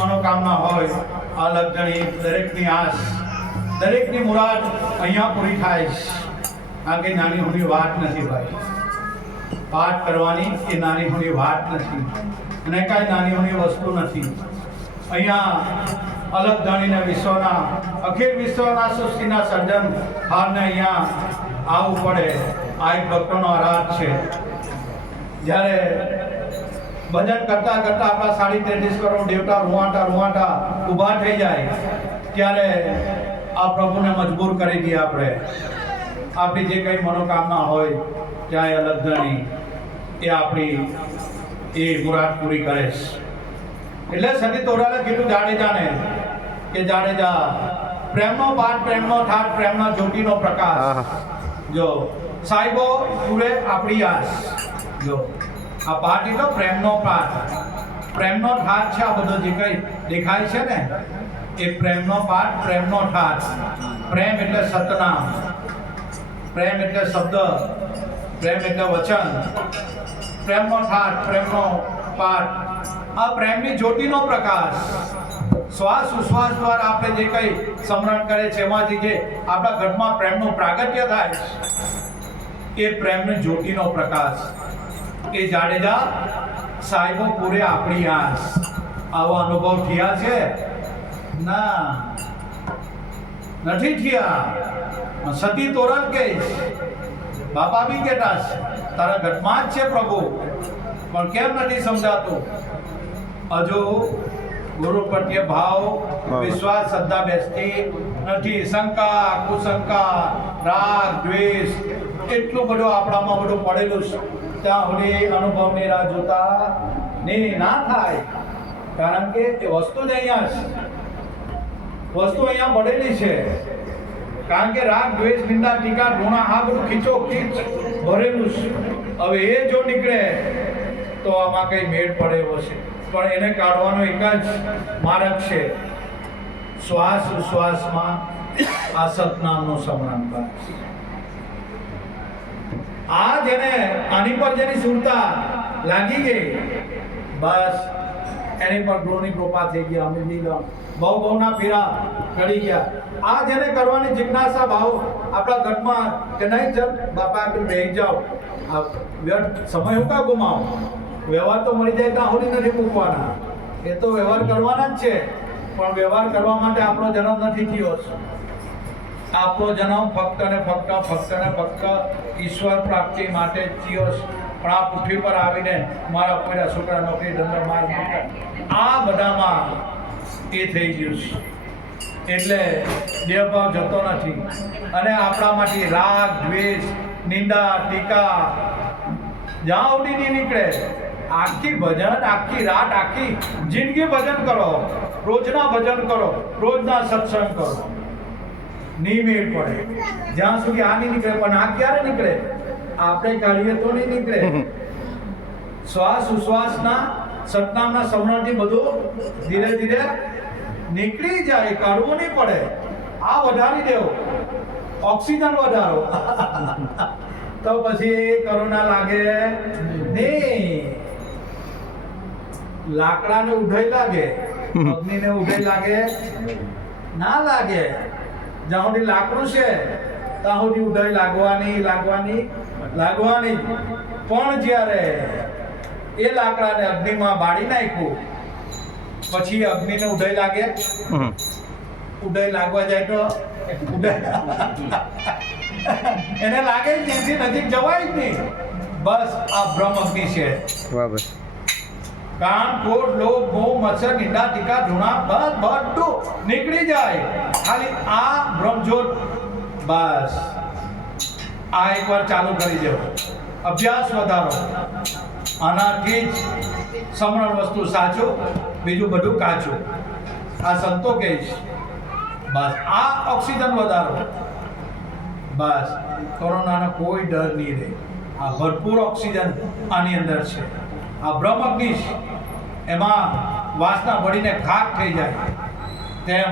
મનોકામના હોય, આ લગ્નની દરેકની આશ, દરેકની મુરાદ અહીંયા પૂરી થાય છે. આ કંઈ નાની મોટી વાત નથી ભાઈ. પાઠ કરવાની એ નાની મોટી વાત નથી અને કાંઈ નાની મોટી વસ્તુ નથી. અહીંયા અલગ જાણીને વિશ્વના અખિલ વિશ્વના સૃષ્ટિના સર્જન હારને અહીંયા આવવું પડે. આ એક ભક્તોનો આરાધ છે. જ્યારે ભજન કરતા કરતા આપણા 33 કરોડ દેવતા રૂવાટા ઊભા થઈ જાય ત્યારે આ પ્રભુને મજબૂર કરી દઈએ આપણે. આપણી જે કંઈ મનોકામના હોય ત્યાં અલગ જાણી એ આપણી એ મુરાદ પૂરી કરે છે. એટલે સતી તોરાલે કીધું જાડેજાને કે જાડેજા પ્રેમનો પાઠ, પ્રેમનો ઠાઠ, પ્રેમના જ્યોતિનો પ્રકાશ. જો સાહેબો પૂરે આપણી આસ. જો આ પાઠ એટલો પ્રેમનો પાઠ, પ્રેમનો ઠાઠ છે. આ બધો જે કંઈ દેખાય છે ને એ પ્રેમનો પાઠ, પ્રેમનો ઠાઠ. પ્રેમ એટલે સતનામ, પ્રેમ એટલે શબ્દ, પ્રેમ એટલે વચન, પ્રેમનો ઠાઠ, પ્રેમનો પાઠ. આ પ્રેમની જ્યોતિનો પ્રકાશ. શ્વાસ ઉશ્વાસ દ્વારા આપણે જે કંઈ સ્મરણ કરે છે એમાંથી જે આપણા ઘરમાં પ્રેમનું પ્રાગટ્ય થાય એ પ્રેમની જ્યોતિનો પ્રકાશ. એ જાડેજા સાહેબો પૂરે આપણી આસ. આવો અનુભવ થયા છે? ના, નથી થયા. સતી તોરણ કે બાપા બી કહેતા છે તારા ઘટમાં જ છે પ્રભુ, પણ કેમ નથી સમજાતું? હજુ ગુરુ પ્રત્યે ભાવ, વિશ્વાસ, શ્રદ્ધા બેસતી નથી. શંકા, કુશંકા, રાગ, દ્વેષ એટલું બધું આપણામાં બધું પડેલું છે. ત્યાં સુધી અનુભવની રાહ જોતા ના થાય. કારણ કે એ વસ્તુ જ અહીંયા છે, વસ્તુ અહીંયા પડેલી છે. કારણ કે રાગ, દ્વેષ, નિંદા, ટીકા, ઢોણા આ બધું ખીચો ખીચ ભરેલું છે. હવે એ જો નીકળે તો આમાં કઈ મેળ પડે એવો છે. પણ એને કાઢવાનો એક જ માર્ગ છે. શ્વાસ ઉશ્વાસમાં આ સતનામનું સ્મરણ કરે. આ જેને આની પર જેની સુરતા લાગી ગઈ બસ એની પર ગુરુની કૃપા થઈ ગઈ. અમે બહુના ફેરા કરી ગયા. આ જેને કરવાની જિજ્ઞાસા ભાવ આપણા ઘરમાં કે નહીં ચાલ બાપા આપણે બેસી જાઓ, આ વ્યર્થ સમય હું કા ગુમાવો? વ્યવહાર તો મળી જાય ત્યાં સુધી નથી મૂકવાના. એ તો વ્યવહાર કરવાના જ છે, પણ વ્યવહાર કરવા માટે આપણો જન્મ નથી થયો. આપણો જન્મ ફક્ત ને ફક્ત ઈશ્વર પ્રાપ્તિ માટે જ થયો. પણ આ પૃથ્વી પર આવીને મારા કોઈ છોકરા નોકરી ધંધો માર આ બધામાં એ થઈ ગયું છે. એટલે દેવભાવ જતો નથી. અને આપણામાંથી રાગ, દ્વેષ, નિંદા, ટીકા જ્યાં સુધી નહીં નીકળે. આખી ભજન, આખી રાત, આખી જિંદગી ભજન કરો, રોજના ભજન કરો, રોજના સત્સંગ કરો, નહીં મેળ પડે. જ્યાં સુધી આ નહીં નીકળે. પણ આ ક્યારે નીકળે? આપણે કાઢીએ તો નહીં નીકળે. શ્વાસ ઉશ્વાસના સતનામના સ્મરણથી બધું ધીરે ધીરે નીકળી જાય. કાઢવું નહીં પડે. આ વધારી દેવો, ઓક્સિજન વધારો તો પછી કરોના લાગે નહીં. લાકડાને ઉઢાઈ લાગે, અગ્નિને ઉઢાઈ લાગે ના લાગે. જ્યાં સુધી લાકડું છે ત્યાં સુધી ઉઢાઈ લાગવાની. પણ જ્યારે એ લાકડાને અગ્નિમાં બાળી નાખ્યું પછી અગ્નિને ઉઢાઈ લાગે. ઉઢાઈ લાગવા જાય તો એને લાગે જ નહીં, નજીક જવાય જ નહીં. બસ આ બ્રહ્મ અગ્નિ છે. કામ, ક્રોધ, લોભ, મોહ, મત્સર, નિંદા, ટીકા, ધૃણા બધું નીકળી જાય. ખાલી આ બ્રહ્મજ્યોત બસ આ એકવાર ચાલુ કરી દેવો. અભ્યાસ વધારો. આનાથી જ સમરણ વસ્તુ સાચું, બીજું બધું કાચું. આ સંતો કહે છે. બસ આ ઓક્સિજન વધારો. બસ કોરોનાનો કોઈ ડર નહીં રહે. આ ભરપૂર ઓક્સિજન આની અંદર છે. આ બ્રહ્મ અગ્નિ છે. એમાં વાસના ભળીને ખાક થઈ જાય. તેમ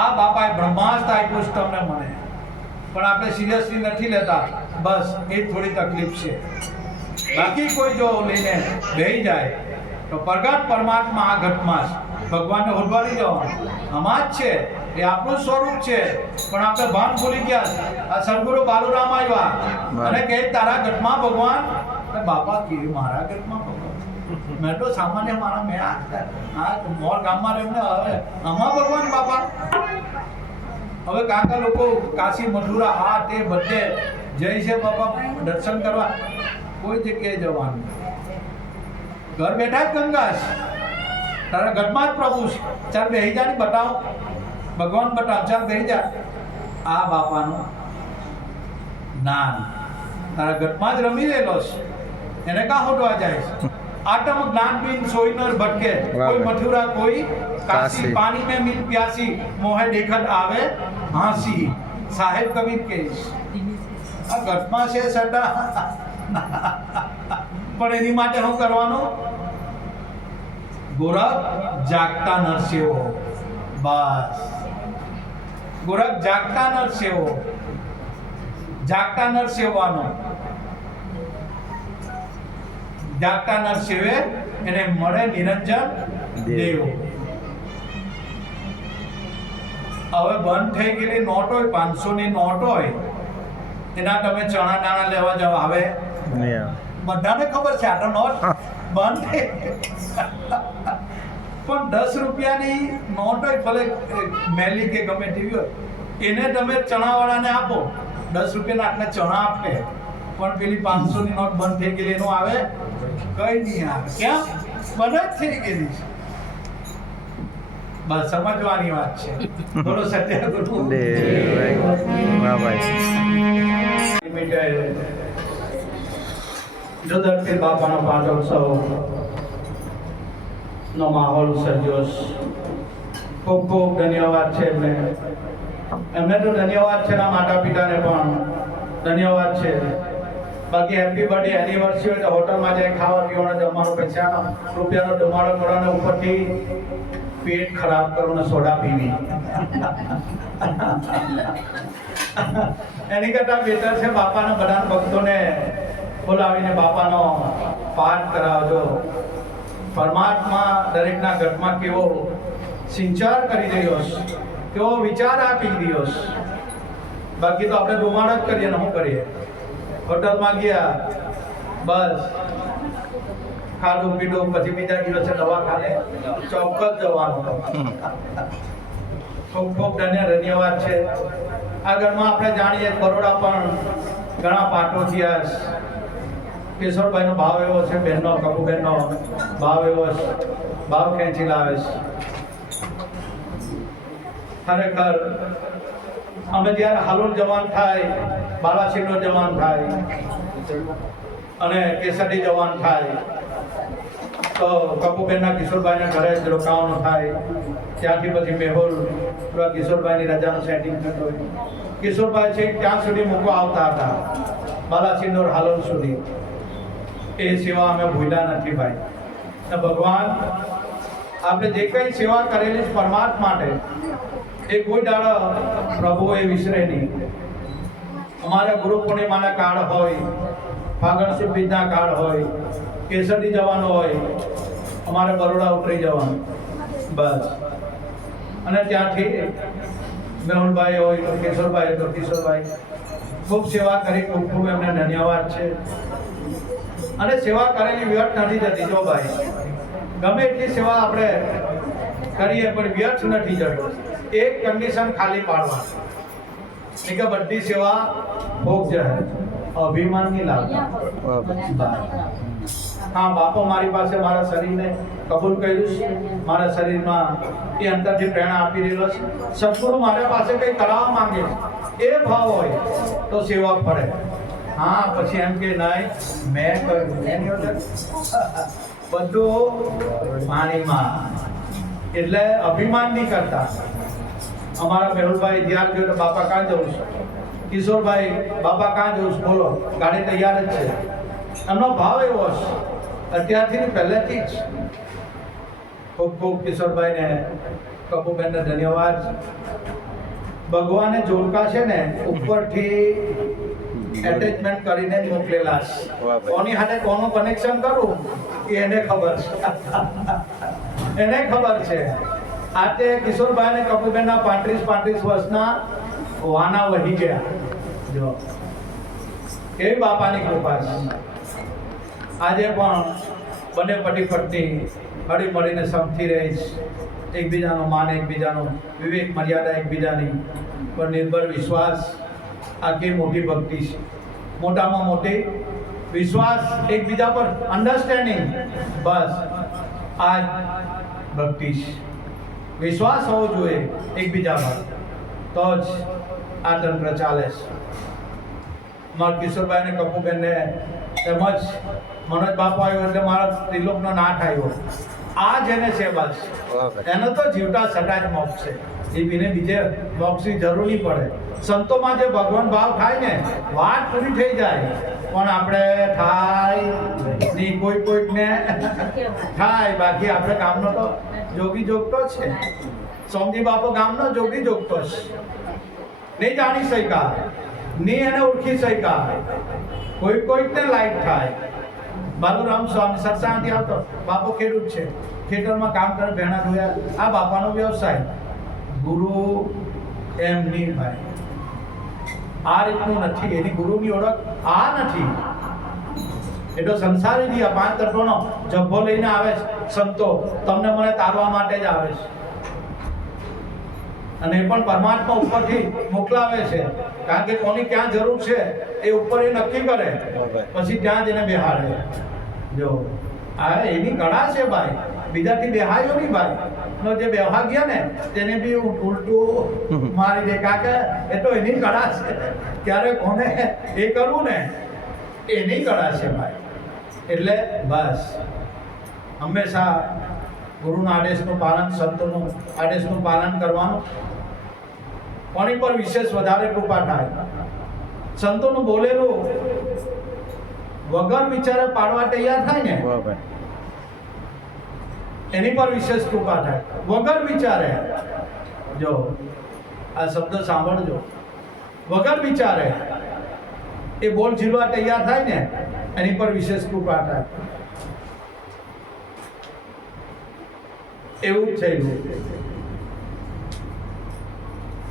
આ બાપાએ બ્રહ્માસ્ત્ર આપ્યું છે તમને મને, પણ આપણે સિરિયસલી નથી લેતા. બસ એ થોડી તકલીફ છે. બાકી કોઈ જો લઈને બેહી જાય તો પ્રગટ પરમાત્મા આ ઘટમાં છે. ભગવાનને હોદવાડી જવાનું. આમાં જ છે, એ આપણું સ્વરૂપ છે, પણ આપણે ભાન ભૂલી ગયા. આ સદગુરુ બાલુરામ આવ્યા અને કહે તારા ગઢમાં ભગવાન. બાપા કે મારા ગઢમાં ભગવાન? મેં તો સામાન્ય મારા મેં આ મોર ગામમાં રહીને હવે આમાં ભગવાન બાપા. હવે કાકા લોકો કાશી મથુરા આ તે બધે જય છે બાપા દર્શન કરવા, કોઈ જગ્યાએ જવાનું. ઘર બેઠા જ ગંગાશ, તારા ઘરમાં જ પ્રભુ છે. ચાલ બેહી જા ને બતાવો, ભગવાન બતાવ, ચાલ બેહી જા. આ બાપાનું જ્ઞાન તારા ઘરમાં જ રમી રહેલો છે, એને કાં હોટવા જાય છે? आटम ज्ञान बिन सोई नर भटके, कोई मथुरा कोई काशी, पानी में मिल प्यासी, मोहे देखत आवे हांसी. साहेब कबीर के આ ઘટમાં છે સટા, પણ એની માટે શું કરવાનું? ગોરખ જાગતા નરસેવો. બસ ગોરખ જાગતા નરસેવો, જાગતા નર સેવાનો. જાગતા નર સેવે એને મળે નિરંજન દેવ. હવે બંધ થઈ ગયેલી નોટ હોય, 500 ની નોટ હોય, એના તમે ચણા દાણા લેવા જાવ, આવે બધાને ખબર છે આ તો નોટ બંધ થઈ. પણ 10 રૂપિયાની નોટ હોય, ભલે મેલી કે ગમે તેવી હોય, એને તમે ચણાવાળાને આપો, 10 રૂપિયાના આટલા ચણા આપે. પણ પેલી 500 ની નોટ બંધ થઈ ગયેલી, એનું આવે કઈ નહીં આવે. ક્યાં બંધ જ થઈ ગયેલી છે. બસ સમજવાની વાત છે. બોલો સત્યગુરુ જો ધરતી બાપાનો પાટોત્સવ નો માહોલ સર્જ્યો. ખૂબ ખૂબ ધન્યવાદ છે એમને તો ધન્યવાદ છે, ના માતા પિતાને પણ ધન્યવાદ છે. બાકી હેપી બર્થડે એનિવર્સરી હોય તો હોટલમાં જાય, ખાવા પીવાનો જમવાનો, પૈસાનો રૂપિયાનો ધમાડો કરવાનો, ઉપરથી પેટ ખરાબ કરો ને સોડા પીવી. એની કરતા બેટર છે બાપાના બધા ભક્તોને બોલાવીને બાપાનો પાઠ કરાવજો. પરમાત્મા દરેકના ઘરમાં કેવો સિંચાર કરી રહ્યો છે, કેવો વિચાર આપી રહ્યો છે. બાકી તો આપણે ધુમાડો જ કરીએ ને શું કરીએ? હોટલમાં ગયા, બસ ખાધું પીધું, પછી બીજા દિવસે દવાખાને ચોક્કસ જવાનું. ખૂબ ખૂબ ધન્યવાદ છે. આગળમાં આપણે જાણીએ બરોડા પણ ઘણા પાઠો થયા. કિશોરભાઈનો ભાવ એવો છે, બહેનનો કપુબહેનનો ભાવ એવો છે, ભાવ ખેંચી લાવે છે. ખરેખર અમે જ્યારે હાલોલ જવાન થાય, બાલાસિનોર જવાન થાય અને કેસરી જવાન થાય, તો કપુબેનના કિશોરભાઈના ઘરે જ રોકાવાનું થાય. ત્યાંથી પછી મેહુલ કિશોરભાઈની રજાનું સેટિંગ થતું હોય. કિશોરભાઈ છે ત્યાં સુધી મૂકવા આવતા હતા, બાલાસિનોર હાલોલ સુધી. એ સેવા અમે ભૂલ્યા નથી ભાઈ. ભગવાન આપણે જે કંઈ સેવા કરેલી પરમાત્મા માટે, એ કોઈ દાડો પ્રભુ એ વિસરે નહીં. અમારે ગુરુ પૂર્ણિમાના કાળ હોય, ફાગણ સુદ બીજના કાળ હોય, કેસરી જવાનું હોય, અમારે બરોડા ઉતરી જવાનું બસ. અને ત્યાંથી મેહુલભાઈ હોય તો કિશોરભાઈ તો કિશોરભાઈ ખૂબ સેવા કરી. ખૂબ ખૂબ એમને ધન્યવાદ છે. અને સેવા કરેલી વ્યર્થ નથી જતી. જો ભાઈ ગમે એટલી સેવા આપણે કરીએ પણ વ્યર્થ નથી જતો. એક કન્ડિશન ખાલી પાડવાની કે બધી સેવા ભોગ જાય, અભિમાન નહીં લાવતા. હા બાપો મારી પાસે મારા શરીરને કબૂલ કર્યું છે, મારા શરીરમાં એ અંતરથી પ્રેરણા આપી રહેલો છે. સદગુરુ મારા પાસે કંઈ કરાવવા માંગે છે, એ ભાવ હોય તો સેવા ફળે. હા પછી એમ કે નહીં મેં કર્યું બધું પાણીમાં, એટલે અભિમાન નહીં કરતા. અમારા મેહુલભાઈ ધ્યાન જોયું તો બાપા કાં જવું છે, કિશોરભાઈ બાપા કાં જવું છે, બોલો ગાડી તૈયાર જ છે. એમનો ભાવ એવો છે અત્યારથી પહેલેથી જ. ખૂબ ખૂબ કિશોરભાઈને કપુબેનને ધન્યવાદ. ભગવાને જોડકા છે ને ઉપરથી એટેચમેન્ટ કરીને જ મોકલેલા છે. કોની હાથે કોનું કનેક્શન કરું એ એને ખબર છે. એને ખબર છે. આજે કિશોરભાઈ ને કપૂરબેનના 35 વર્ષના વાના વહી ગયા. જો કેવી બાપાની કૃપા છે. આજે પણ બંને પતિ પત્ની હળી મળીને સમથી રહી છે. એકબીજાનો માન, એકબીજાનો વિવેક, મર્યાદા એકબીજાની પર નિર્ભર વિશ્વાસ. આ કેવી મોટી ભક્તિ છે. મોટામાં મોટી વિશ્વાસ, એકબીજા પર અન્ડરસ્ટેન્ડિંગ. બસ આ ભક્તિ છે. વિશ્વાસ હોવો જોઈએ એકબીજા પર, તો જ આ તંત્ર ચાલે છે. મારા કિશોરભાઈ ને કપૂરબેનને તેમજ મનોજ બાપુ આવ્યો એટલે મારા ત્રિલોકનો નાથ આવ્યો. આ જેને છે બસ એને તો જીવતા સટા જ મોક્ષ છે. એ બીને બીજે મોક્ષની જરૂર નહીં પડે. સંતોમાં જે ભગવાન ભાવ થાય ને વાત પૂરી થઈ જાય. પણ આપણે થાય નહીં, કોઈકને થાય. બાકી આપણે ગામનો તો જોગી જોગતો છે. સોમજી બાપુ ગામનો જોગી જોગતો છે. નહીં જાણી શક્યા, નહીં એને ઓળખી શક્યા. કોઈકને લાઈટ થાય. બાલુરામ સ્વામી સત્સંગથી આવતો. બાપુ ખેડૂત છે, ખેતરમાં કામ કરે, ભેણા ધોયા. આ બાપાનો વ્યવસાય. ગુરુ એમ નહીં ભાઈ, આ રીતનું નથી. એની ગુરુની ઓળખ આ નથી. એ તો સંસારી આ 5 તત્વોનો જભ્ભો લઈને આવે છે. સંતો તમને મને તારવા માટે જ આવે છે. અને એ પણ પરમાત્મા ઉપરથી મોકલાવે છે. કારણ કે કોની ક્યાં જરૂર છે એ ઉપર એ નક્કી કરે, પછી ત્યાં જઈને બેહાડે. જો આ એની કળા છે ભાઈ. બીજાથી બેહાયો નહીં ભાઈ. નો જે બેહા ગયા ને તેને બી ઉલટું મારી દે. કારણ કે એ તો એની કળા છે. ક્યારે કોને એ કરવું ને એની કળા છે ભાઈ. એટલે બસ હંમેશા ગુરુના આદેશનું પાલન, સંતોનું આદેશનું પાલન કરવાનું. કોની પર વિશેષ વધારે કૃપા થાય. સંતોનું બોલેલું વગર વિચારે પાડવા તૈયાર થાય ને એની પર વિશેષ કૃપા થાય. વગર વિચારે, જો આ શબ્દ સાંભળજો, વગર વિચારે એ બોલ ઝીલવા તૈયાર થાય ને એની પર વિશેષ કૃપા થાય. એવું જ થયું.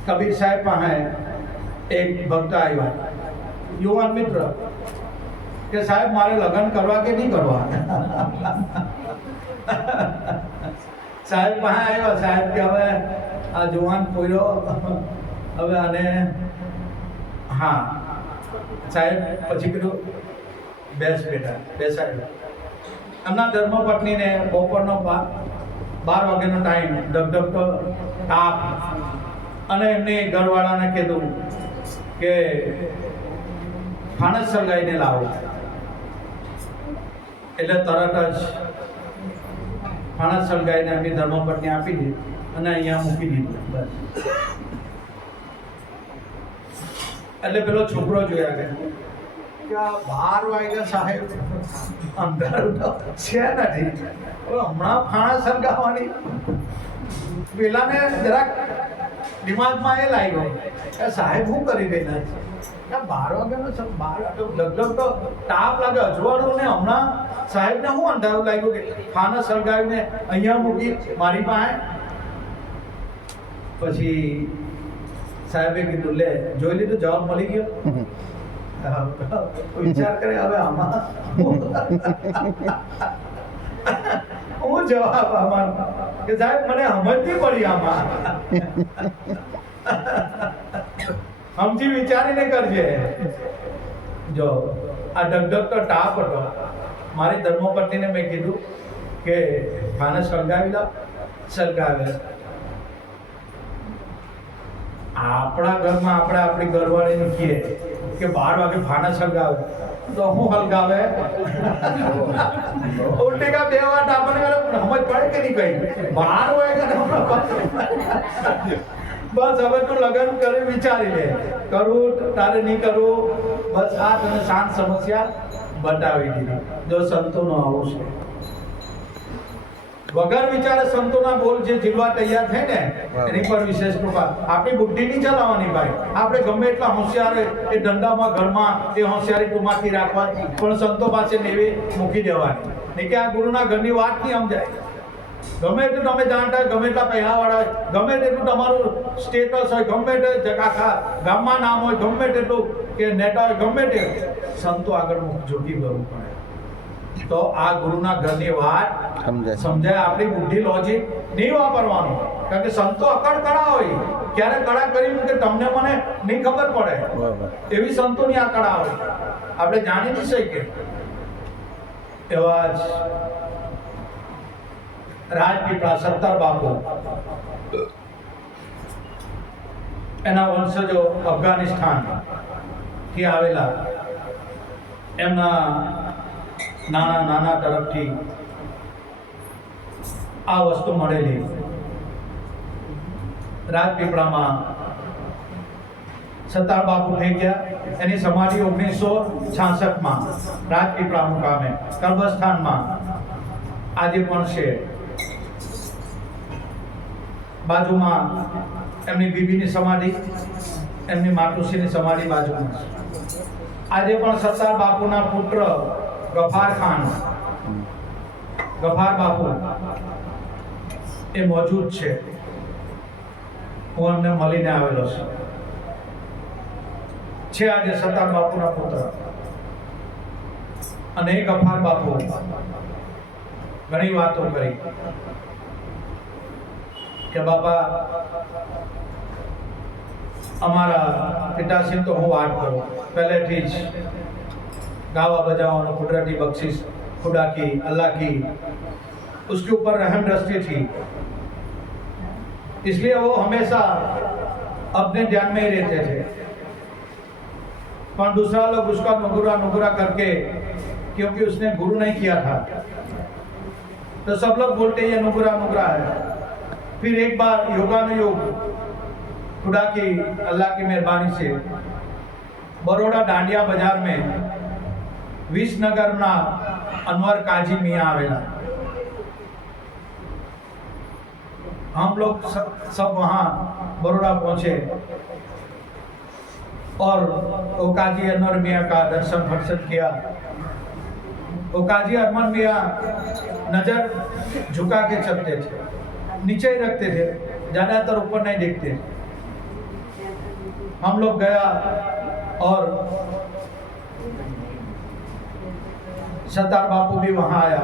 કબીર સાહેબ પાસે એક ભક્ત આવ્યા, યુવાન મિત્ર, કે સાહેબ મારે લગ્ન કરવા કે નહીં કરવા? સાહેબ પાસે આવ્યા. સાહેબ કે હવે આ જુવાન પોયરો હવે આને હા. સાહેબ પછી કીધું બેસ બેટા, બેસાડ્યો. એમના ધર્મપત્નીને બપોરનો 12 વાગ્યાનો ટાઈમ, ધગધગતો તાપ, અને એમની ઘરવાળાને કીધું કે ફાણસ સળગાઈને લાવો. એટલે તરત જ ફાણસ સળગાઈને એમની ધર્મપત્ની આપી દીધી અને અહીંયા મૂકી દીધું. બસ એટલે પેલો છોકરો જોયા કે 12 વાગ્યા સાહેબ, અંધારું તો છે નથી, હમણાં ફાણસ સળગાવવાની. પેલાને જરાક દિમાગમાં એ લાગ્યો કે સાહેબ શું કરી રહ્યા છે? 12 વાગ્યાનો લગભગ તો તાપ લાગે, અજવાળું, ને હમણાં સાહેબને શું અંધારું લાગ્યું કે ફાનસ સળગાવીને અહીંયા મૂકી મારી પાસે. પછી સાહેબે કીધું લે જોઈ લીધું, જવાબ મળી ગયો. વિચાર કરે હવે આમાં હું જવાબ આમાં કે સાહેબ મને સમજતી પડી આમાં. સમજી વિચારીને કરજે. જો આ ધગધગતો તાપ હતો. મારી ધર્મપત્નીને મેં કીધું કે ફાનસ સળગાવી લાવ. સળગાવે. આપણા ઘરમાં આપણે આપણી ઘરવાળીને કહીએ કે 12 વાગે ફાનસ સળગાવે તો હું હલગાવે ઉલટી કા 2 વાર આપણને સમજ પડે કે નહીં કઈ 12 વાગે. બસ હવે તું લગ્ન કરી વિચારી લે, કરવું તારે નહીં કરવું. બસ આ તને શાંત સમસ્યા બતાવી દીધી. જો સંતોનો આવું છે. વગર વિચારે સંતોના બોલ જે જીલવા તૈયાર થાય ને એની પર વિશેષ કૃપા. આપણી બુદ્ધિ નહીં ચલાવવાની ભાઈ. આપણે ગમે એટલા હોશિયાર એ ધંધામાં ઘરમાં એ હોશિયારી ટુમાકી રાખવાની, પણ સંતો પાસે નેવી મૂકી દેવાની. નહીં કે આ ગુરુના ઘરની વાત નહીં સમજાય. ગમે તેટલું તમે જાણતા હોય, ગમે એટલા પૈસાવાળા હોય, ગમે તેટલું તમારું સ્ટેટસ હોય, ગમે તે આખા ગામમાં નામ હોય, ગમે તેટલું કે નેતા હોય, ગમે તે સંતો આગળ ઝૂકી કરવું પડે. તો આ ગુરુના ઘરની વાત સમજાય. આપણી બુદ્ધિ લોજિક નહીં વાપરવાનું, કારણ કે સંતો અકડ કળા હોય, ક્યારે કળા કરી મૂકે તમને મને નહીં ખબર પડે. એવી સંતોની આ કળા હોય, આપણે જાણી નહીં શકીએ. એવા જ રાજપીપળા સત્તર બાપુ, એના વંશજો અફઘાનિસ્તાન થી આવેલા, એમના નાના તરફથી આ વસ્તુ મળેલી. રાજપીપળામાં સત્તાર બાપુ થઈ ગયા. એની સમાધિ 1966માં રાજપીપળા મુકામે કર્બસ્થાનમાં આજે પણ છે. બાજુમાં એમની બીબીની સમાધિ, એમની માતુશ્રીની સમાધિ બાજુમાં છે. આજે પણ સત્તાર બાપુના પુત્ર ગફાર ખાન, ગફાર બાપુ એ મોજૂદ છે. હું એમને મળીને આવેલો છે આજે સત્તાર બાપુના પુત્ર. અને એ ગફાર બાપુ ઘણી વાતો કરી કે બાપા અમારા પિતાશ્રી તો હું વાત કરું પહેલેથી જ गावा बजाओ, कुदरती बख्शिश खुदा की, अल्लाह की, उसके ऊपर रहम दृष्टि थी, इसलिए वो हमेशा अपने ध्यान में ही रहते थे. पर दूसरा लोग उसका नुगुरा करके, क्योंकि उसने गुरु नहीं किया था, तो सब लोग बोलते ये नुगुरा है. फिर एक बार योगानुयोग खुदा की, अल्लाह की मेहरबानी से बड़ौदा डांडिया बाजार में विसनगरना अनवर काजी मियाँ आवेला. हम लोग सब वहाँ बड़ौदा पहुँचे और वो काजी अनवर मियाँ का दर्शन किया. वो काजी अनवर मियाँ नज़र झुका के चलते थे, नीचे ही रखते थे, ज़्यादातर ऊपर नहीं देखते. हम लोग गया और सत्तार बापू भी वहाँ आया.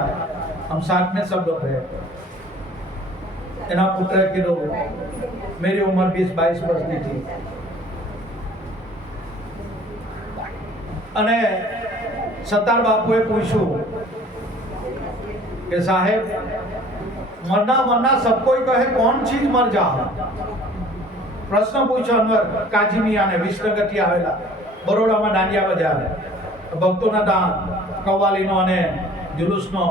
हम साथ में सब लोग गए. एना पुत्र की दो, मेरी उम्र 20-22 वर्ष की थी. અને સત્તાર બાપુએ પૂછ્યું કે સાહેબ મરના सब कोई कहे कौन चीज मर जाओ. પ્રશ્ન પૂછ્યો અનવર કાજી મિયાને, વિસનગરથી આવેલા, બરોડામાં દાંડિયા બજાર, ભક્તોના ત્યાં કવ્વાલીનો અને જુલુસનો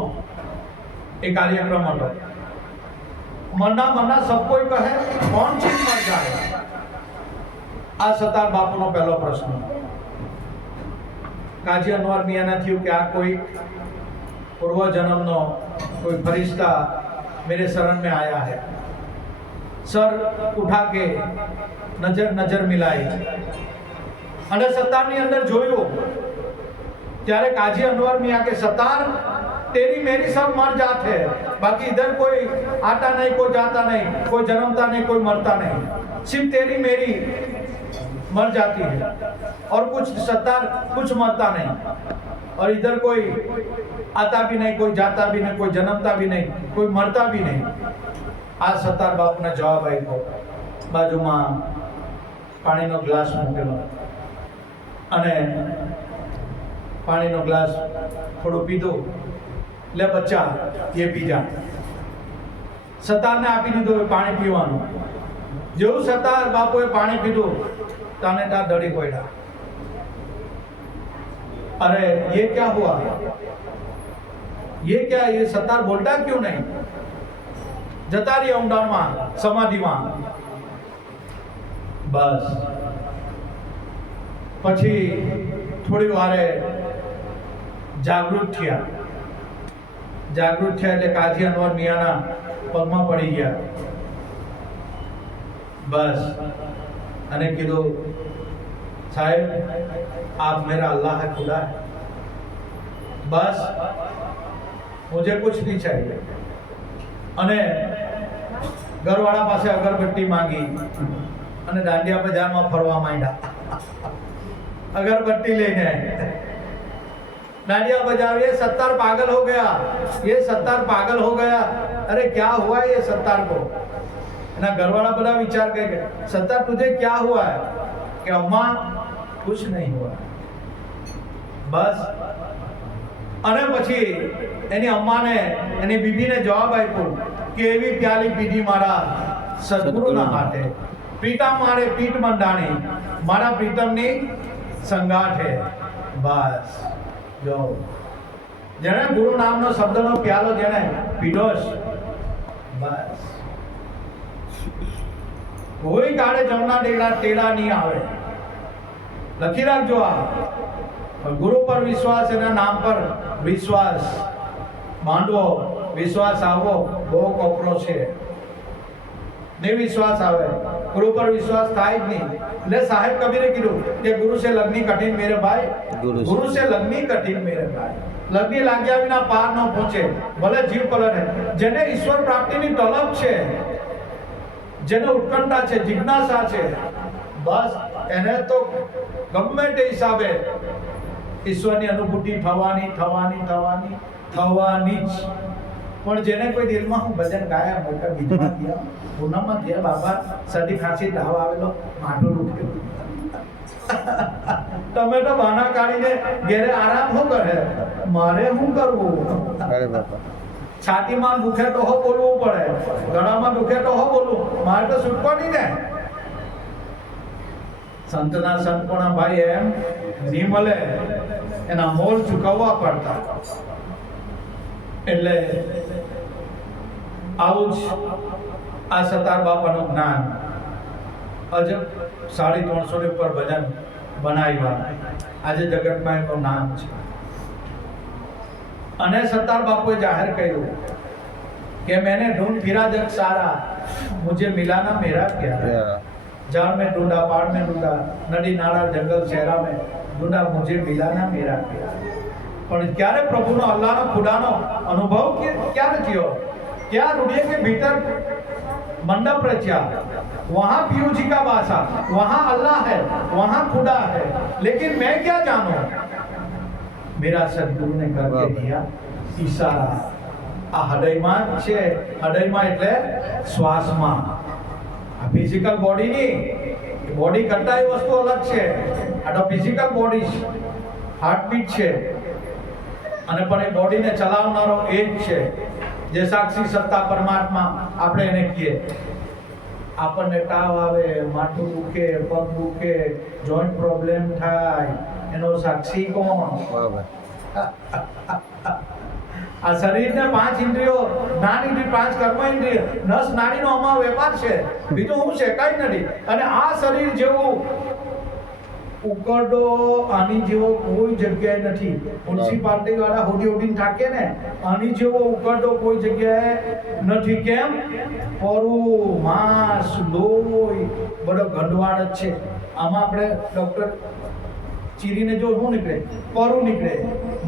એ કાર્યક્રમ હતો. મરના सब कोई कहे कौन चीज मर जाए. આ સત્તાર બાપુનો પહેલો પ્રશ્ન. કાજી અનવર મિયાને થયું કે આ કોઈ પૂર્વ જન્મનો कोई फरिश्ता मेरे शरण में आया है. सर उठा के नजर मिलाई અને સત્તારની અંદર જોયું ત્યારે काजी अनवर मियाँ के सत्तार तेरी मेरी सब मर जाते हैं, बाकी इधर कोई आता नहीं, कोई जाता नहीं, कोई जन्मता नहीं, कोई मरता नहीं, सिर्फ तेरी मेरी मर जाती है और कुछ सत्तार कुछ मरता नहीं, और इधर कोई आता भी नहीं, कोई जाता भी नहीं, कोई जन्मता भी नहीं, कोई मरता भी नहीं. आ सत्तार बापू ने जवाब आप्यो. बाजूમાં પાણીનો ગ્લાસ મૂકેલો અને પાણીનો ગ્લાસ થોડો પીધો. લે બચ્ચા એ પી જા. સત્તારને આપી દીધું પાણી પીવાનું. જેવું સત્તાર બાપુએ પાણી પીધું તાને ત્યાં દડી પડ્યા. अरे ये क्या हुआ, ये क्या, ये सत्तार बोलता क्यों नहीं? जता रही ऊंडाण में समाधि में. बस पछी थोड़ी वारे जागृत थया એટલે કાજી અનવર મિયાના પગમાં પડી ગયા. बस અને કીધું साहेब आप मेरा अल्लाह है, खुदा है, बस मुझे कुछ नहीं चाहिए. અને ઘરવાળા પાસે અગરબત્તી માંગી અને દાંડિયા બજારમાં ફરવા માંડ્યા अगरबत्ती लेने डांडिया बजाओ, ये 70 पागल हो गया, ये 70 पागल हो गया। अरे क्या हुआ ये 70 को? ना घरवाला बड़ा विचार करेंगे, 70 तुझे क्या हुआ है? कि अम्मा कुछ नहीं हुआ बस। અને પછી એની અમ્માને એની બીબીને જવાબ આપ્યો કે એવી પ્યાલી પીધી મારા સદગુરુના માટે, પીટા મારે પીઠ મંડાણી, મારા પ્રીતમની સંગાઠ હે બસ। જો જેને ગુરુ નામનો શબ્દનો પ્યાલો જેને પીધો બસ, કોઈ કાળે જમના ટેડા નહીં આવે। લખી રાખજો આ, ગુરુ પર વિશ્વાસ, એના નામ પર વિશ્વાસ માંડવો, વિશ્વાસ આવવો બહુ કોપરો છે। નહીં વિશ્વાસ આવે, ગુરુ પર વિશ્વાસ થાય જ નહીં। એટલે સાહેબ કબીરે કીધું કે ગુરુ से लगनी कठिन मेरे भाई, गुरु से लगनी कठिन मेरे भाई। લગ્ની લાગ્યા વિના પાર ન પહોંચે, ભલે જીવ પલટે। જેને ઈશ્વર પ્રાપ્તિની તલબ છે, જેને ઉત્કંઠા છે, જિજ્ઞાસા છે, બસ એને તો ગમે તે હિસાબે ઈશ્વરની અનુભૂતિ થવાની જ। પણ જેને કોઈ દિલમાં હું ભજન ગાયા મોટા ગીતમાં ગયા, પૂનમમાં ગયા, બાબા શરદી ખાંસી તાવ આવેલો, માથું દુખે, તમે તો બહાના કાઢીને ઘેરે આરામ શું કરે, મારે શું કરવું? છાતીમાં દુખે તો હો બોલવું પડે, ગળામાં દુખે તો હો બોલવું, મારે તો છૂટકો નહીં ને। સંતના સંતપણા ભાઈ એમ નહીં મળે, એના મોલ ચૂકવવા પડતા। એટલે આવું જ આ સતાર બાપાનું જ્ઞાન અજબ 350 ની ઉપર ભજન બનાવ્યા, આજે જગતમાં એનું નામ છે। અને સતાર બાપુએ જાહેર કર્યું કે मैंने ढूंढ फिरा जग सारा, मुझे मिला ना मेरा प्यारा। जाड़ में ढूंढा, पहाड़ में ढूंढा, नदी नाला जंगल शहरा में ढूंढा, मुझे मिला ना मेरा प्यारा। પણ ક્યારે પ્રભુનો અલ્લાહનો ખુદાનો અનુભવ ક્યારે થયો? क्या हृदय के भीतर मंडप रचा, वहां पीयू जी का वासा, वहां अल्लाह है, वहां खुदा है, लेकिन मैं क्या जानूं? मेरा सदगुरु ने करके दिया इशारा। આ હૃદયમાં છે, હૃદયમાં એટલે શ્વાસમાં, આ ફિઝિકલ બોડી ની, બોડી કરતા એ વસ્તુ અલગ છે। આ તો ફિઝિકલ બોડી છે, હાર્ટબીટ છે, અને પણ એ બોડીને ચલાવનારો એ જ છે જે સાક્ષી સત્તા પરમાત્મા આપણે એને કહીએ। આપણને તાવ આવે, માથું દુખે, પગ દુખે, જોઈન્ટ પ્રોબ્લેમ થાય, એનો સાક્ષી કોણ? આ શરીરને 5 ઇન્દ્રિયો, જ્ઞાન ઇન્દ્રિય, 5 કર્મ ઇન્દ્રિય, નસ નાડીનો અમારો વેપાર છે, બીજું હું છે કઈ નથી। અને આ શરીર જેવું ઉકરડો આની જેવો કોઈ જગ્યાએ નથી। મ્યુનિસિપાલિટી વાળા હોડી હોડીને થાકે ને, આની જેવો ઉકરડો કોઈ જગ્યાએ નથી। કેમ? પરું, માંસ, લોહી બધો ગંડવાડ જ છે। આમાં આપણે ડોક્ટર ચીરીને જો શું નીકળે? પરું નીકળે,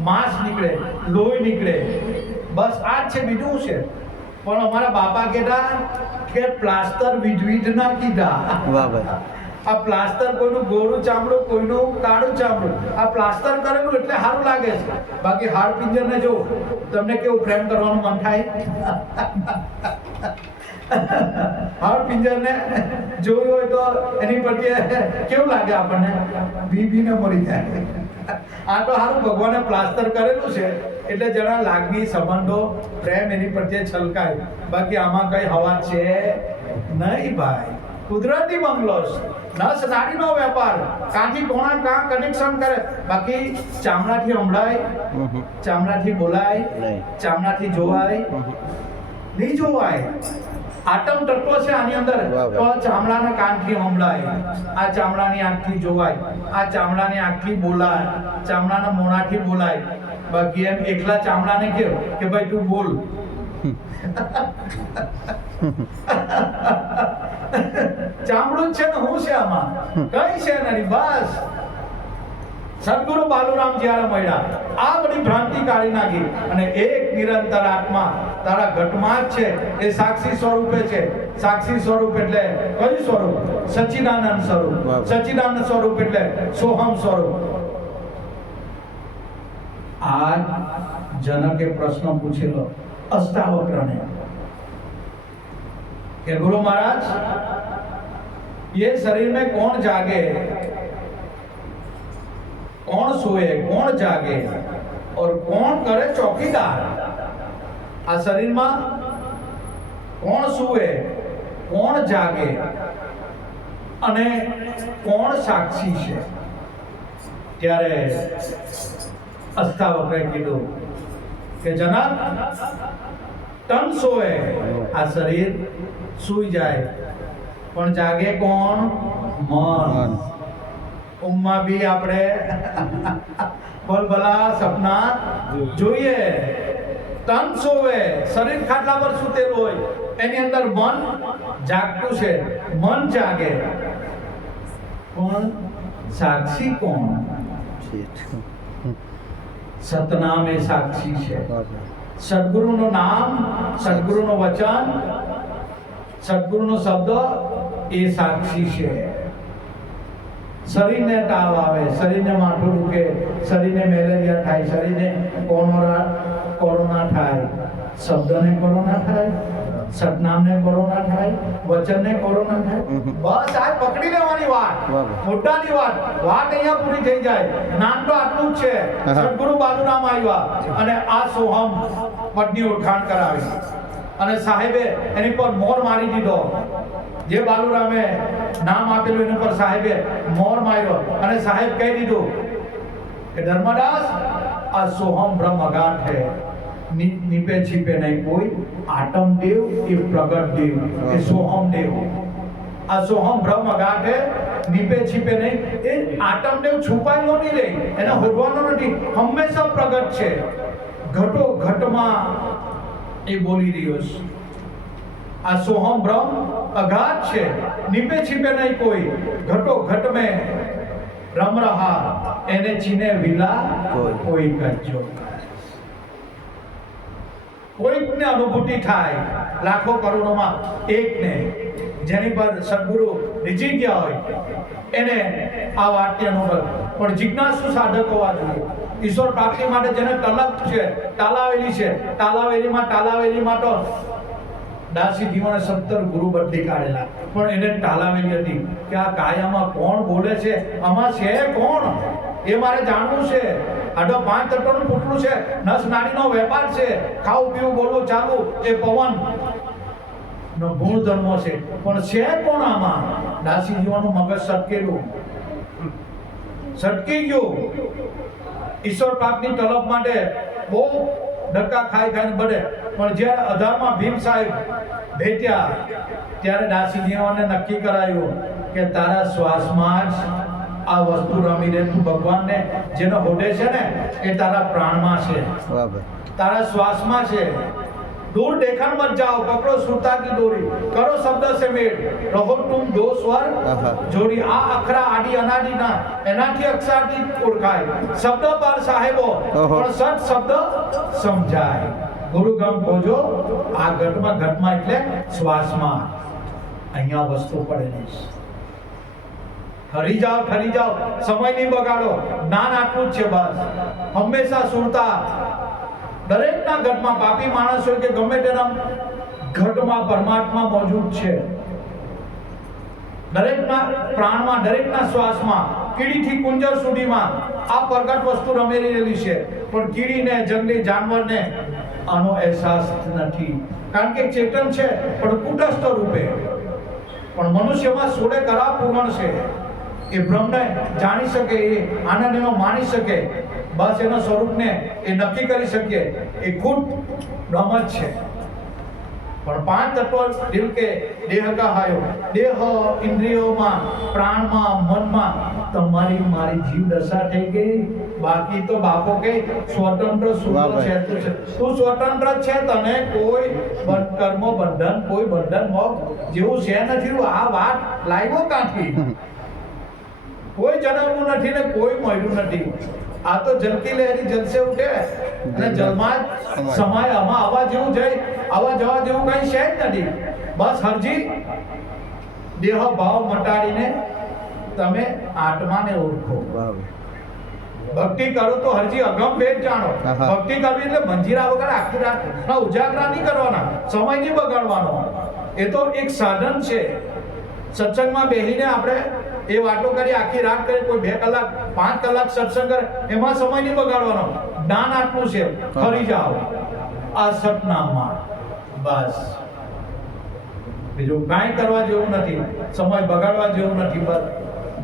માંસ નીકળે, લોહી નીકળે, બસ આ જ છે, બીજું છે। પણ અમારા બાપા કહેતા કે પ્લાસ્ટર વિધવિધ ના કીધા। આ પ્લાસ્ટર કોઈનું ગોળું ચામડું, કોઈનું કાળું ચામડું, આ પ્લાસ્ટર કરેલું એટલે સારું લાગે છે। બાકી હાડ પિંજરને જો તમને કેવું પ્રેમ કરવાનું મન થાય? હાડ પિંજરને જોયું હોય તો એની પ્રત્યે કેવું લાગે આપણને? બીબીને મળી જાય। આ તો સારું ભગવાને પ્લાસ્ટર કરેલું છે એટલે જરા લાગણી, સંબંધો, પ્રેમ એની પ્રત્યે છલકાય। બાકી આમાં કઈ હવા છે નહીં ભાઈ, કુદરતી બંગલો છે। નસ નાડીનો વેપાર, કાંથી કોણા કાં કનેક્શન કરે, બાકી ચામડાથી સંભળાય, ચામડાથી બોલાય, ચામડાથી જોવાય નહીં જોવાય। આટમ તત્વો છે આની અંદર, તો ચામડાના કાનથી સંભળાય, આ ચામડાની આંખથી જોવાય, આ ચામડાની આંખથી બોલાય, ચામડાના મોણાથી બોલાય। બાકી એમ એકલા ચામડાને કહ્યું કે ભાઈ તું બોલ, ચામડું છે ને હું છે આમાં કઈ છે નહીં, બસ। સદગુરુ બાલુરામ જ્યારે મળ્યા, આ બધી ભ્રાંતિ કાઢી નાખી અને એક નિરંતર આત્મા તારા ઘટમાં જ છે, એ સાક્ષી સ્વરૂપે છે. સાક્ષી સ્વરૂપ એટલે કયું સ્વરૂપ? સચ્ચિદાનંદ સ્વરૂપ. સચ્ચિદાનંદ સ્વરૂપ એટલે સોહમ સ્વરૂપ. आज जनक प्रश्न पूछेलो अष्टावक्र ने कि गुरु महाराज ये शरीर में कौन जागे, कौन सोए, कौन जागे और कौन करे चौकीदार? आ शरीर में कौन सोए, कौन जागे अने कौन साक्षी छे? त्यारे अष्टावक्रे कीधुं के जनक तन सोए, आ शरीर सूई जाए, पण जागे कोण? मन. ઊંઘમાં બી આપણે ભલભલા સપના જોઈએ. તન સોવે, શરીર ખાટલા પર સૂતેલું હોય, એની અંદર મન જાગતું છે, મન જાગે. પણ સાક્ષી કોણ? સતનામ એ સાક્ષી છે. સદગુરુનું નામ, સદગુરુનું વચન, સદગુરુનો શબ્દ એ સાક્ષી છે. શરીરને તાવ આવે, શરીરને માથું દુખે, શરીરને મેલેરિયા થાય, શરીરને કોરોના થાય, શબ્દને કોરોના થાય, સતનામને કોરોના થાય, વચનને કોરોના થાય. બસ આ પકડી લેવાની વાત, મોટાની વાત. વાત અહીંયા પૂરી થઈ જાય. નામ તો આટલું જ છે. સદગુરુ બાલુરામ આવ્યા અને આ સોહમ પદની ઓળખાણ કરાવી અને સાહેબે એની પર મોર મારી દીધો. જે બાલુરામે નામ આપેલું એના પર સાહેબે મોર માર્યો અને સાહેબ કહી દીધું કે ધર્મદાસ આ સોહમ બ્રહ્મ અગાધ है, निपे छिपे नहीं कोई, आत्म देव ये प्रगट देव ये सोहम देव. आ सोहम ब्रह्म अगाध है, निपे छिपे नहीं. એ આત્મ દેવ છુપાયેલો નહીં રહે, એને હોદવાનો નથી, હંમેશા પ્રગટ છે. ઘટો ઘટમાં એ બોલી રહ્યો છે. આ સોહમ બ્રહ્મ अगाध છે, निपे छिपे नहीं कोई, घटो घट में रम रहा, एने चीने विला कोई कज्जो. કોઈકને અનુભૂતિ થાય, લાખો કરોડોમાં એકને, જેની પર સદગુરુ રીઝી ગયા હોય એને આ વાતની અનુભવ. પણ જિજ્ઞાસુ સાધક હોવા જોઈએ. ઈશ્વર પ્રાપ્તિ માટે જેને તલબ છે, તાલાવેલી છે, તાલાવેલીમાં તો દાસી જીવને 17 ગુરુ બદલી કાઢેલા, પણ એને તાલાવેલી હતી કે આ કાયામાં કોણ બોલે છે, આમાં છે કોણ, એ મારે જાણવું છે. આડો 5 તત્વનું પૂતળું છે, નસ નાડીનો વેપાર છે, ખાવું પીવું બોલવું ચાલવું એ પવન નો ગુણધર્મો છે, પણ છે કોણ આમાં? દાસી જીવનનું મગજ સટકી ગયું. ઈશ્વર પ્રાપ્તિની તલબ માટે બહુ ધક્કા ખાઈને બળે, પણ જ્યારે અધારમાં ભીમ સાહેબ ભેટ્યા ત્યારે દાસી જીવનને નક્કી કરાયું કે તારા શ્વાસમાં જ આ વસ્તુ રમી રહે. તું ભગવાનને જેનો હોડે છે ને એ તારા પ્રાણમાં છે, તારા શ્વાસમાં છે. दूर देखन मत जाओ, पकड़ो सुरता की डोरी, करो शब्द से मेल, रहो तुम दो स्वर जोड़ी. आ अखरा आदि अनादि ना एनाથી અક્ષાદી ઓળખાય. શબ્દ પર સાહેબો પણ સત શબ્દ સમજાય. ગુરુગમ ખોજો આ ઘટમાં એટલે શ્વાસમાં. અહીંયા વસ્તુ પડેલી છે. ઠરી જાઓ, સમય નહીં બગાડો. જ્ઞાન આટલું જ છે બસ. હંમેશા સુરતા દરેકના ઘટમાં, પાપી માણસ હોય કે ગમે તેના ઘટમાં પરમાત્મા મોજૂદ છે. દરેકના પ્રાણમાં, દરેકના શ્વાસમાં, કીડીથી કુંજર સુધીમાં આ પ્રગટ વસ્તુ રમેલી રહેલી છે. પણ કીડીને, જંગલી જાનવરને આનો અહેસાસ નથી, કારણ કે ચેતન છે પણ કુટસ્થ રૂપે. પણ મનુષ્યમાં 16 કરા પૂર્ણ છે. એ બ્રહ્મને જાણી શકે, એ આનંદ એનો માણી શકે, બસ એના સ્વરૂપને એ નક્કી કરી શકીએ. એ ખુદ બ્રહ્મ જ છે. પણ 5 તત્વ દિલ કે દેહ કહાયો, દેહ ઇન્દ્રિયોમાં, પ્રાણમાં, મનમાં તમારી મારી જીવ દશા થઈ ગઈ. બાકી તો બાપો કે સ્વતંત્ર શુદ્ધ છે. તું સ્વતંત્ર છે, તને કોઈ કર્મ બંધન, કોઈ બંધન મોક્ષ જેવું છે નથી. આ વાત લાવ્યો ક્યાંથી? કોઈ જન્મવું નથી ને કોઈ મળ્યું નથી. આ તો જલકી લહેરી જલસે ઉઠે અને જલમાં સમાય આમાં આવા જેવું જાય. આવા જવા જેવું કઈ છે જ નથી. બસ હરજી દેહ ભાવ મટાડીને તમે આત્માને ઓળખો. ભક્તિ કરો તો હરજી અગમ ભેદ જાણો. ભક્તિ કરવી એટલે મંજીરા વગર આખી રાત ઉજાગરા નહીં કરવાના, સમય નહીં બગાડવાનો. એ તો એક સાધન છે. સત્સંગમાં બેસીને આપણે એ વાતો કરી આખી રાત કરી, કોઈ 2 કલાક 5 કલાક સત્સંગ કરે, એમાં સમય નહીં બગાડવાનો. જ્ઞાન આટલું છે, ફરી જાઓ આ સતનામમાં. બસ બીજું કાંઈ કરવા જેવું નથી, સમય બગાડવા જેવું નથી. બસ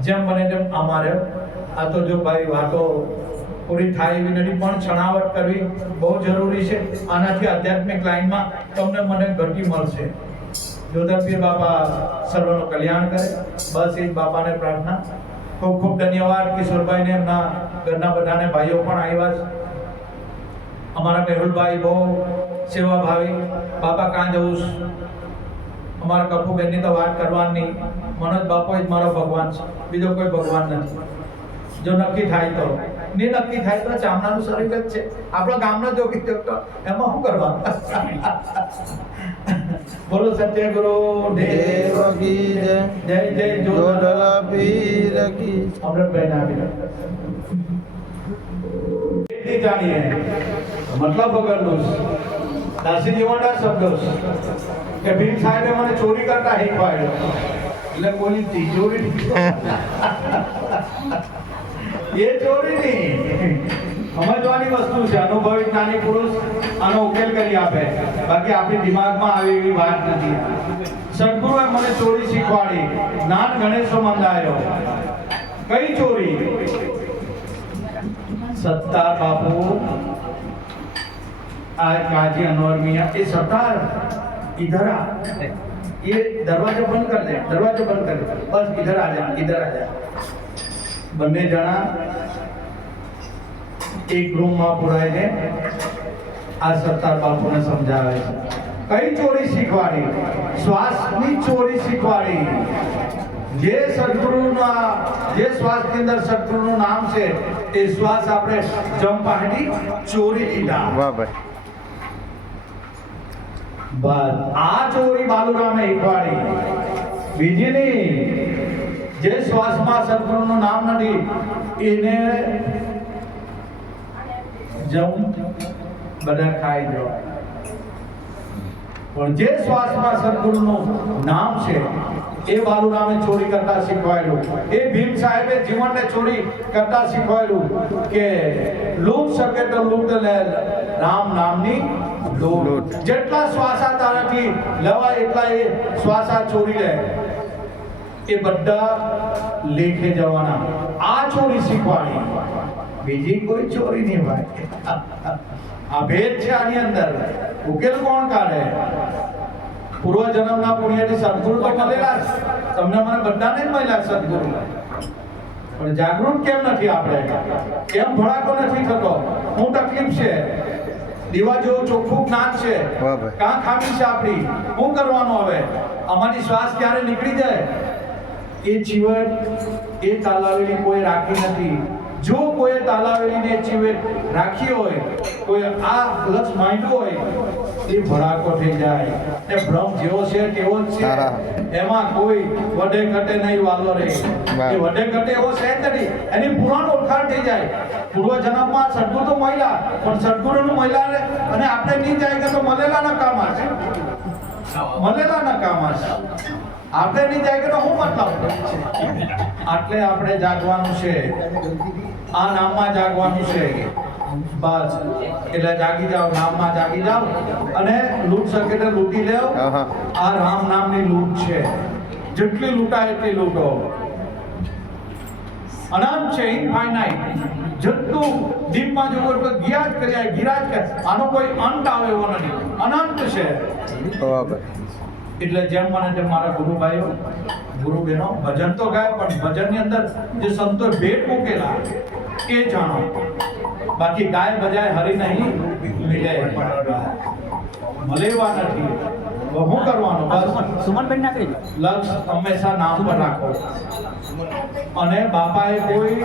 જેમ બને તેમ અમારે આ તો જો ભાઈ વાતો પૂરી થાય એવી નથી, પણ છણાવટ કરવી બહુ જરૂરી છે. આનાથી આધ્યાત્મિક લાઈનમાં તમને મને ગતિ મળશે. જોધરપીર બાપા સર્વનું કલ્યાણ કરે. બસ એ જ બાપાને પ્રાર્થના. ખૂબ ખૂબ ધન્યવાદ કિશોરભાઈને, એમના ઘરના બધાને ભાઈઓ પણ આવ્યા છે. અમારા મેહુલભાઈ બહુ સેવાભાવી. બાપા કાં જવું? અમારા કપુબેનની તો વાત કરવાની. મનોજ બાપો જ મારો ભગવાન છે, બીજો કોઈ ભગવાન નથી. જો નક્કી થાય તો, નહીં નક્કી થાય તો ચામડાનું શરીર જ છે. આપણો ગામનો જોગી જોગતો એમાં શું કરવાનું? બોલો સત્ય ગુરુ દેવ કી જય. જય જય જોધલા પીર કી. અમૃતભાઈ ના આપી દો. જાણીએ મતલબ વગરનું દાસી જીવનના શબ્દો કે ભીમ સાહેબે મને ચોરી કરતા શીખવાડ્યો. એટલે કોઈ તિજોરી એ ચોરી નહીં, સમજવાની વસ્તુ છે. અનુભવી જ્ઞાની પુરુષ આનો ઉકેલ કરી આપે, બાકી આપણી દિમાગમાં આવે એવી વાત નથી. સદગુરુએ મને ચોરી શીખવાડી, જ્ઞાન ગણેશો મંદાયો. કઈ ચોરી? સત્તા બાપુ આ કાજી અનવર મિયા એ સત્તાર इधर आ, ये दरवाजा बंद कर दे, दरवाजा बंद कर दे, बस इधर आ जा, इधर आ जा. બંને જણા એક રૂમમાં પુરાઈને આ સત્તાર બાપુને સમજાવે છે. કઈ ચોરી શીખવાડી? શ્વાસની ચોરી શીખવાડી. જે સદગુરુના જે શ્વાસની અંદર સદગુરુનું નામ છે એ શ્વાસ આપણે જંપાડી ચોરી લીધા. વાહ ભાઈ. બસ આ ચોરી બાલુરામે શીખવાડી, બીજી નહીં. જે શ્વાસમાં સદગુરુનું નામ નથી એને જમ બધા ખાઈ દો, પણ જે શ્વાસમાં સદગુરુનું નામ છે એ બાલુરામે ચોરી કરતા શીખવાડ્યું. એ ભીમ સાહેબે જીવનને ચોરી કરતા શીખવાડ્યું કે લૂંટ શકે તો લૂંટ લે, રામ નામની લૂંટ. જેટલા શ્વાસા તારાથી લેવાય એટલા એ શ્વાસા ચોરી લે, એ બધા લેખે જવાના. આ ચોરી શીખવાડી, બીજી કોઈ ચોરી નહીં ભાઈ. આ ભેદ છે આની અંદર. ઉકેલ કોણ કાઢે? પૂર્વ જન્મના પુણ્યથી સદગુરુ તો મળેલા જ, તમને મને બધાને જ મળ્યા સદગુરુ, પણ જાગૃત કેમ નથી આપણે? કેમ ભડાકો નથી થતો? શું તકલીફ છે? દીવા જેવું ચોખ્ખું જ્ઞાન છે, કાં ખામી છે આપણી? શું કરવાનું હવે? અમારી શ્વાસ ક્યારે નીકળી જાય એ જીવન એ તાલાવેલી કોઈ રાખી નથી. જો કોઈ તાલાવેલીને જીવન રાખી હોય, કોઈ આ લક્ષ માંડ્યું હોય, એ ભડાકો થઈ જાય. ને ભ્રમ જેવો છે તેવો જ છે, એમાં કોઈ વડે ઘટે નહીં વાલો રે. એ વડે ઘટે એવો છે જ નથી, એની પુરાણ ઓળખાણ થઈ જાય. પૂર્વ જન્મમાં સદગુરુ તો મળ્યા, પણ સદગુરુનું મળ્યા અને આપણે નહીં જાય કે તો મળેલા ના કામ છે, મળેલા ના કામ છે. આપણે નહીં જાય કે તો શું મતલબ? આટલે આપણે જાગવાનું છે, આ નામમાં જાગવાનું છે. બસ એટલે જાગી જાઓ, નામમાં જાગી જાઓ અને લૂંટ શકે તો લૂંટી લેવો. આ રામ નામની લૂંટ છે, જેટલી લૂંટાય એટલી લૂંટો. અનંત છે, ઇનફાઇનાઇટ. જેટલું દીપમાં જોવો એટલું ગિરાજ કર્યા, ગિરાજ કરે. આનો કોઈ અંત આવે એવો નથી, અનંત છે. એટલે જેમ મને તેમ મારા ગુરુભાઈઓ ગુરુ બહેનો ભજન તો ગાય, પણ ભજનની અંદર જે સંતો ભેટ મૂકેલા એ જાણો. બાકી ગાય બજાય હરી નહીં મિલે, મળેવા નથી. શું કરવાનું? બસ સુમનબેન ના કહી લક્ષ હંમેશા નામ પર રાખો. અને બાપાએ કોઈ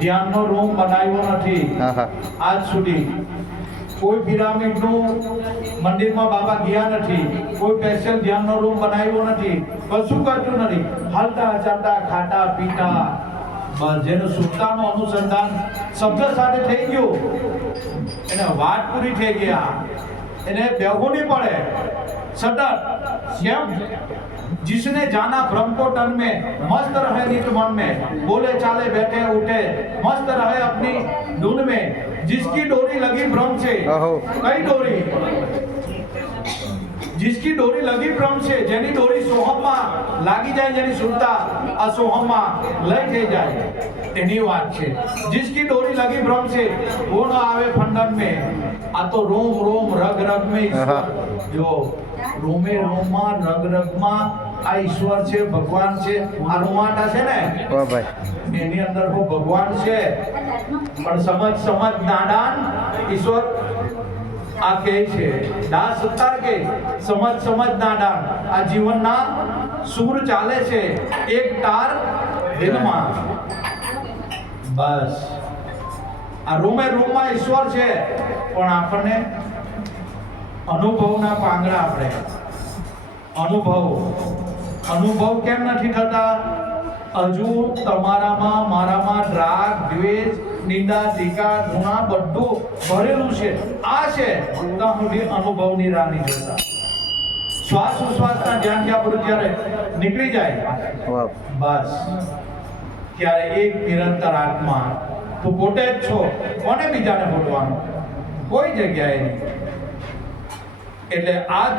ધ્યાનનો રૂમ બનાવ્યો નથી આજ સુધી. કોઈ પિરામિડનું મંદિરમાં બાબા ગયા નથી, કોઈ સ્પેશિયલ ધ્યાનનો રૂમ બનાવ્યો નથી, કશું કરતું નથી. હાલતા ચાલતા ખાતા પીતા બસ જેનું સુરતાનું અનુસંધાન શબ્દ સાથે થઈ ગયું, એને વાત પૂરી થઈ ગયા, એને બેહવું નહીં પડે. सतत यम जिसने जाना भ्रम को तन में, मस्त रहे नित मन में, बोले चाले बैठे उठे मस्त रहे अपनी धुन में. जिसकी डोरी लगी भ्रम से, कई डोरी, जिसकी डोरी लगी भ्रम से, जेनी डोरी सोहमમાં લાગી જાય, જેની સુરતા અસોહમમાં લઈ થઈ જાય, એની વાત છે. जिसकी डोरी लगी भ्रम से वो न आवे फंडन में. आ तो रोम रोम रग रग में ईश्वर, जो રોમે રોમમાં રગ રગમાં આ ઈશ્વર છે, ભગવાન છે. આ રૂમાટા છે ને એની અંદર હું ભગવાન છે, પણ સમજ નાદાન ઈશ્વર આ કહે છે. દાસ સત્તાર કે સમજ નાદાન. આ જીવનના સૂર ચાલે છે એક તાર દિલમાં. બસ આ રૂમે રૂમમાં ઈશ્વર છે, પણ આપણને અનુભવના પાંગડા, આપણે અનુભવ કેમ નથી થતા? હજુ તમારામાં મારામાં રાગ દ્વેષ નિંદા ટીકા ગુણા બધું ભરેલું છે. આ છે ત્યાં સુધી અનુભવની રાહ નહીં જોતા. શ્વાસ ઉશ્વાસના ધ્યાન ક્યાં પૂરું જ્યારે નીકળી જાય, બસ ત્યારે એક નિરંતર આત્મા તું પોતે જ છો. કોને બીજાને બોલવાનું? કોઈ જગ્યાએ નહીં. એટલે આજ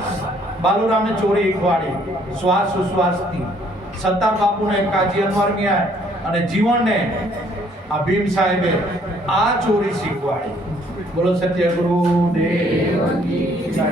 બાલુરામે ચોરી શીખવાડી શ્વાસ ઉશ્વાસથી. સત્તાર બાપુને કાજી અનવર મિયા અને જીવનને આ ભીમ સાહેબે આ ચોરી શીખવાડી. બોલો સત્ય ગુરુ દેવ કી જય.